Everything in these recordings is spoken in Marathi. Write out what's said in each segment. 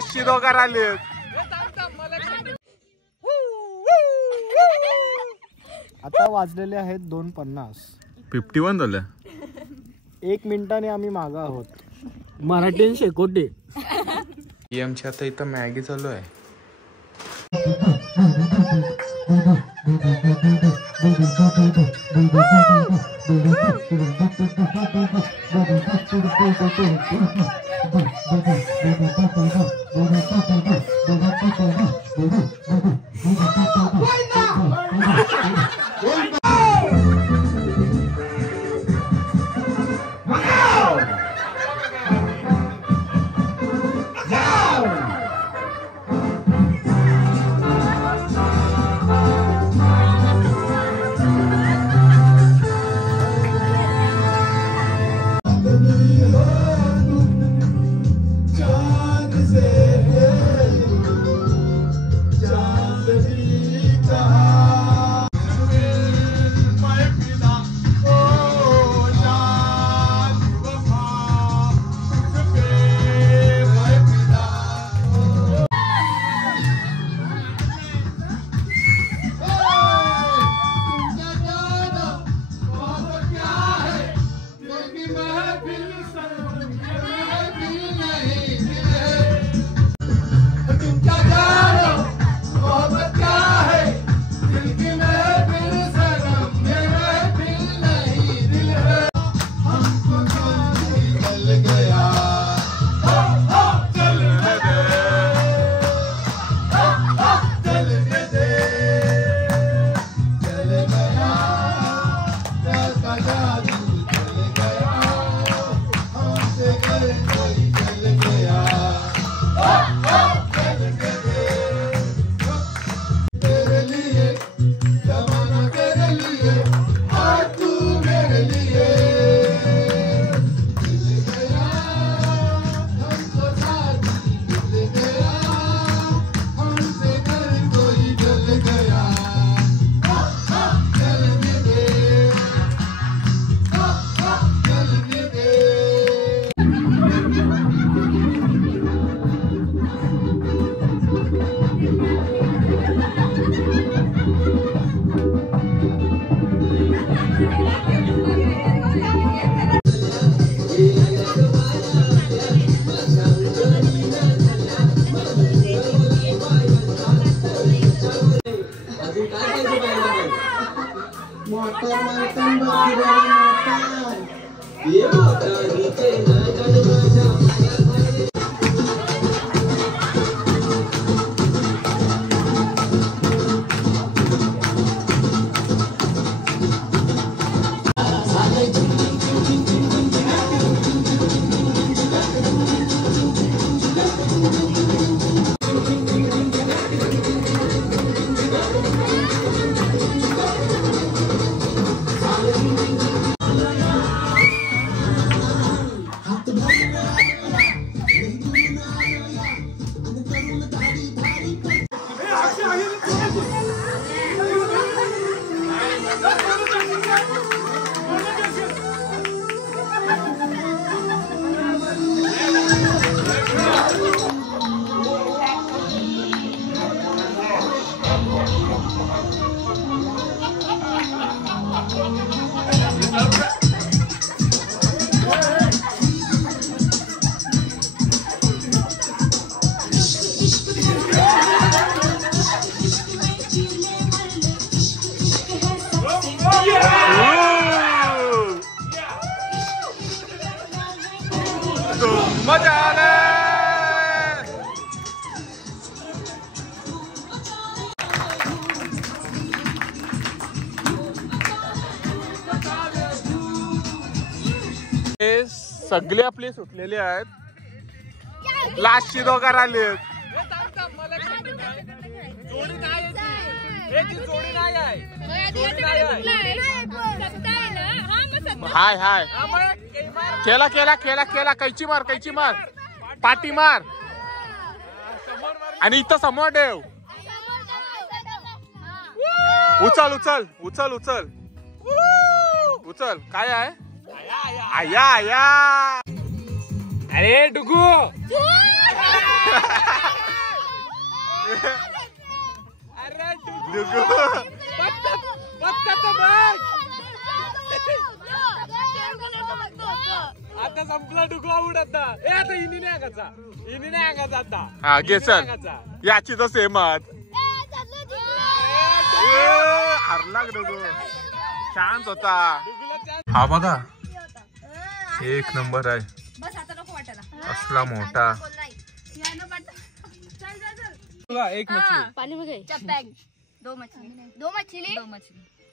लास्टची दोघा आले. आता वाजलेले आहेत 2:50. 51 झालं. 1 मिनिटाने आम्ही मागं आहोत. मराठीन शेकोटे. आमची आता इथं मॅगी चालू आहे. मजा आला. हे सगळे आपले सुटलेले आहेत. लास्टची दोघा आले. हाय हाय केला केला केला केला. कैची मार कैची मार. पाटी मार. आणि इथं समोर ठेव. उचल उचल उचल उचल उचल. काय आहे. आया आया. अरे डुगू आता संपला डुगू आऊट आता. आता इनी नाही अंगाचा आता. हा घे चल. याची तर सेमच. हरला डुगू. शांत होता. हा बघा एक नंबर आहे. असला मोठा. एक मछली पानी में गई दो मछली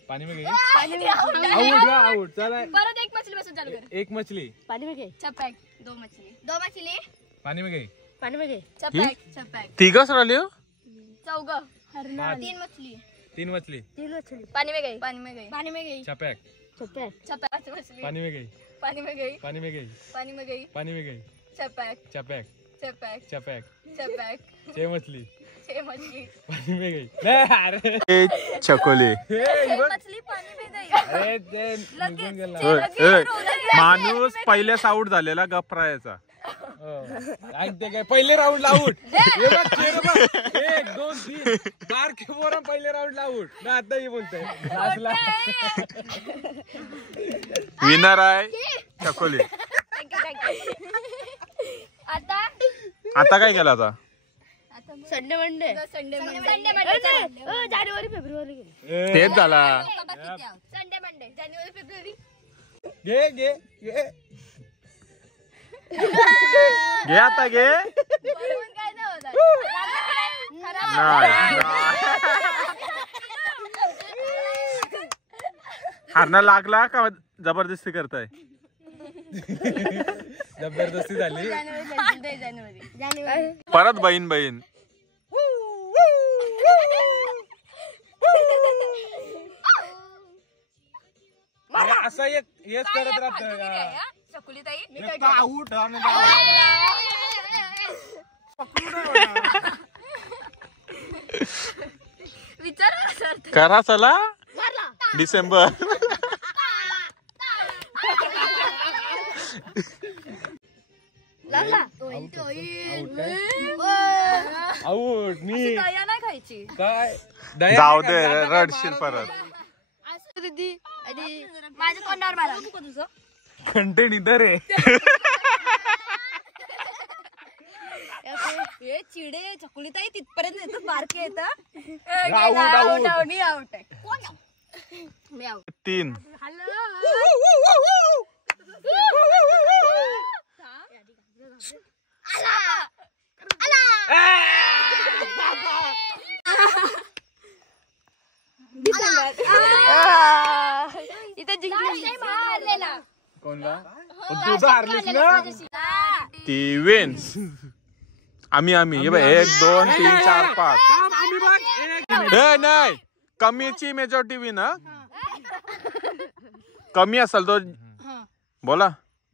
पानी में गई. पानी में आउट चला. परत एक मछली बसून चालू कर. एक मछली पानी में गई चपैक दो मछली पानी में गई. चपैक तिघच राहिले हो? चौग तीन मछली पानी में गई चपैक चपैक मछली पानी में गई. पानी में गई पानी में गई. पानी में गई पानी में गई. चपैक चपैक चपैक चपैक चपैक छह मछली छह मछली पानी में गई. अरे चकोली. मछली पानी में गई अरे ते निघून गेला. माणूस पहिलेच आउट झालेला गप्रायचा. ते काय पहिले राऊंड आउट. 1 2 3 बारके पोरं पहिले राऊंड आउट. ना आता ही बोलतोय विनर आहे चकोली. आता काय केलं आता? संडे मंडे जानेवारी फेब्रुवारी तेच झाला. संडे मंडे जानेवारी फेब्रुवारी घे घे घे घे आता घे. बरोबर काय नाही होत. नाही हारणं लागला का जबरदस्ती करताय? जबरदस्ती झाली. जानेवारी परत बहीण बहीण. असं येच करत राहत. चकुलीताई आउट विचार करा चला. डिसेंबर आउट. मी दया नाही खायची. काय जाऊ दे रडशील परत. दीदी माझ्या तोंडावर मारा तुझं कंटेंट इधर आहे. हे चिडे चकुलीताई तिथपर्यंत येतात बारके येतात. मी आउट आहे. मी आउट 3 इथे जिंकलेला कोणला तू तर हारलीस ना. ती विन्स. आम्ही हे बघ 1 2 3 4 5. नाही कमीची मेजॉरिटी विन. कमी असेल तो बोला.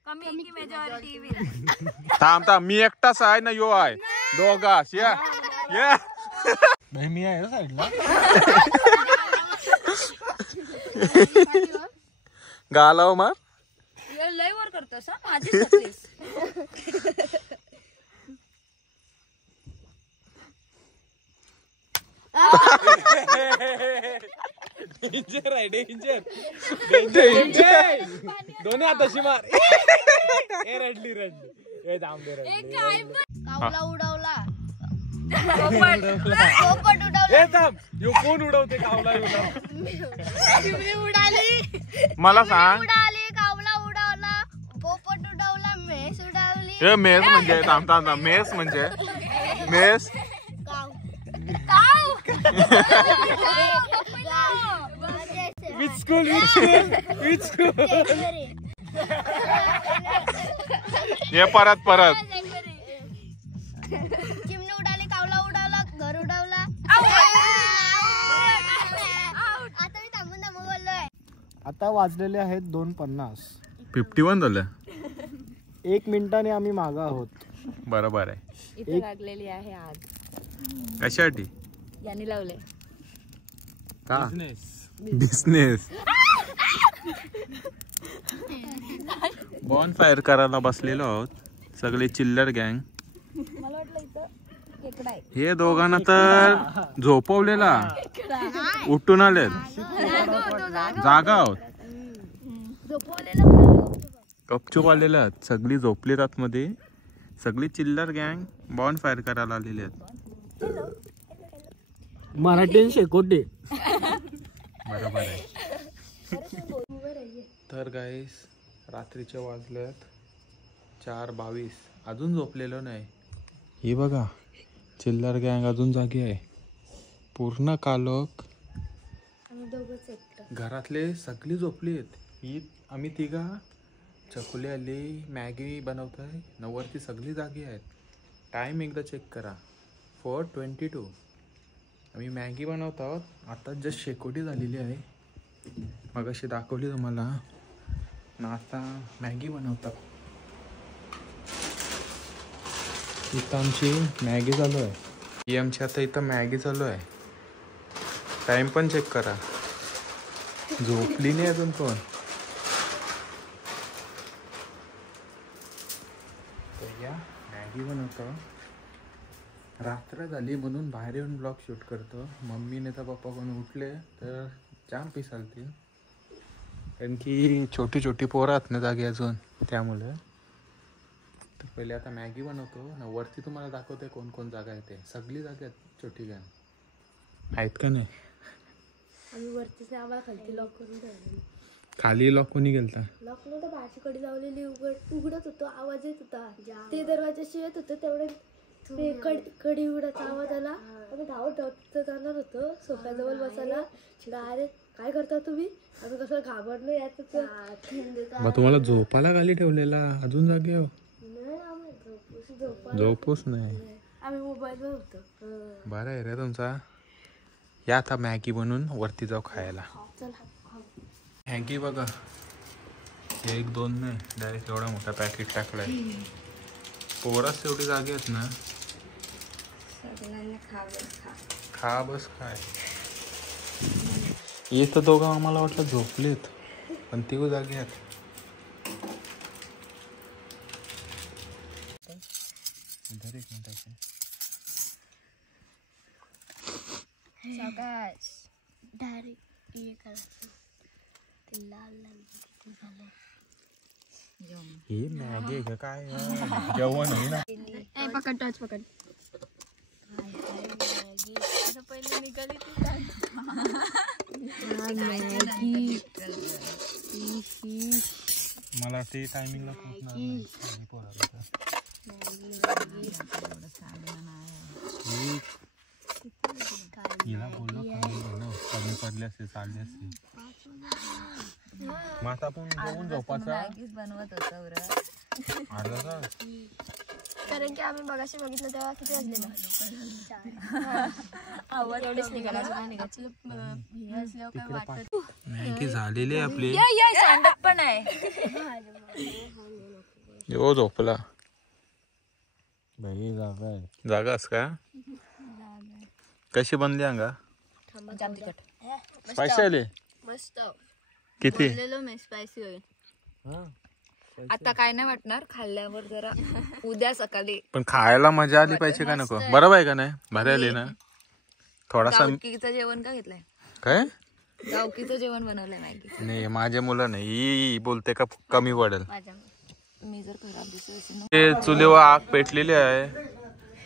कमी मेजॉरिटी थांब मी एकटाच आहे ना. यो आहे दोघास. या मी आहे साईडला. गालाव मार. लय वर करतोस माझी. डेंजर आहे. डेंजर दोन्ही हाताशी मार. रडली हे थांबे रडली. कावला उडवला हे थांब. यो कोण उडवते कावला? उडाली मला सांग. उडाली कावला उडवला पोपट उडवला म्हैस उडवली. हे मेस म्हणजे थांब मेस म्हणजे मेस. Which school? हे परत चिमणी उडाली कावला उडवला घर उडवला. आता मी थांबून बोललोय. आता वाजलेले आहेत 2:50. 51 झालं. 1 मिनिटाने आम्ही मागं आहोत. बरोबर आहे. इथे लागलेली आहे आग. कशासाठी? यांनी लावले का? बिझनेस. बॉन फायर करायला बसलेलो आहोत सगळे चिल्लर गँग. वाटलं इथं खेकडा आहे. हे दोघांना तर झोपवलेला उठून आलेत. जागा आहोत, गपचूप आलेले आहेत. सगळी झोपली रात मध्ये. सगळी चिल्लर गँग बॉन फायर करायला आलेली आहेत. मराठी शेकोटे. बरोबर आहे. तर गाईस रात्रीचे वाजल्यात 4:22. अजून झोपलेलो नाही. ही बघा चिल्लर गँग अजून जागी आहे. पूर्ण कालोख. घरातले सगळी झोपली आहेत. ही आम्ही तिघा चकुली आली, मॅगी बनवतोय. नवरती सगळी जागी आहेत. टाइम एकदा चेक करा, 4:22. आम्ही मॅगी बनवत आहोत. आता जस्ट शेकोटी झालेली आहे. मग अशी दाखवली तुम्हाला ना. आता मॅगी बनवतात. इथं आमची मॅगी चालू आहे. ही आमची आता इथं मॅगी चालू आहे. टाइम पण चेक करा. झोपली नाही अजून कोण. तर या मॅगी बनवतो. रात्र झाली म्हणून बाहेर येऊन ब्लॉग शूट करतो. मम्मीने तर पप्पा कोण उठले तर जाम पिसालतील. कारण की छोटी छोटी पोरं आहेत ना जागी अजून, त्यामुळे. तर पहिले आता मॅगी बनवतो ना. वरती तुम्हाला दाखवते कोण कोण जागा आहे ते. सगळी जागा आहेत. छोटी गॅन आहेत का नाही. खाली लॉक कोणी गेलता. लॉक नव्हतं, बाहेरची कडी लावलेली उघडत होतो. आवाज येत होता. ते दरवाजाशी येत होतं तेवढे ते कडी उघडायचा आवाज आला. आम्ही धावत जाणार होतो सोफ्याजवळ बसायला. अरे काय करता तुम्ही. आम्ही कसं घाबरलो याच. मग तुम्हाला झोपाला खाली ठेवलेला. अजून जागे हो. झोपूच नाही. आम्ही मोबाईलवर होतो. बरं आहे रे तुमचा. या आता मॅगी बनवून वरती जाऊ खायला. मॅगी बघा 1-2 नाही, डायरेक्ट एवढा मोठा पॅकेट टाकलाय. पोराच एवढी जागी आहेत ना. खा बस काय. येतं दोघं आम्हाला वाटलं झोपलेत, पण ती जागी आहेत. एक मिनिट. सावकाश. डायरेक्ट हे करायचं ते लाल झालं. हे मॅगी का काय जेवण आहे ना. पकड टच पकड. पहिले निघाली मला ते टायमिंगला हिला बोललो कमी पडले असते, चालले असते. मग आता आपण जाऊन झोपायचा बनवत होता अर्धा. कारण की आम्ही मगाशी बघितलं तेव्हा किती वाजलेलं. एवढेच निघाला. मॅगी झालेली आहे आपली. सांडत पण आहे. हो झोपला. भाई जागा आहे. जागास का. कशी बनली अंगा. जाम तिखट. स्पायसी आले. मस्त. किती स्पायसी होईल. आता काय नाही वाटणार खाल्ल्यावर. जरा उद्या सकाळी. पण खायला मजा आली पाहिजे का नको. बरोबर आहे का नाही. भारी आली ना. थोडासा गावकीचं जेवण का घेतलंय. काय गावकीचं जेवण बनवलंय मॅगी. नाही माझ्या मुलं नाही. ही बोलते का कमी पडेल. मी जर खराब दिसत ते चुलीवर आग पेटलेली आहे.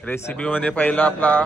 रेसिपी मध्ये पहिला आपला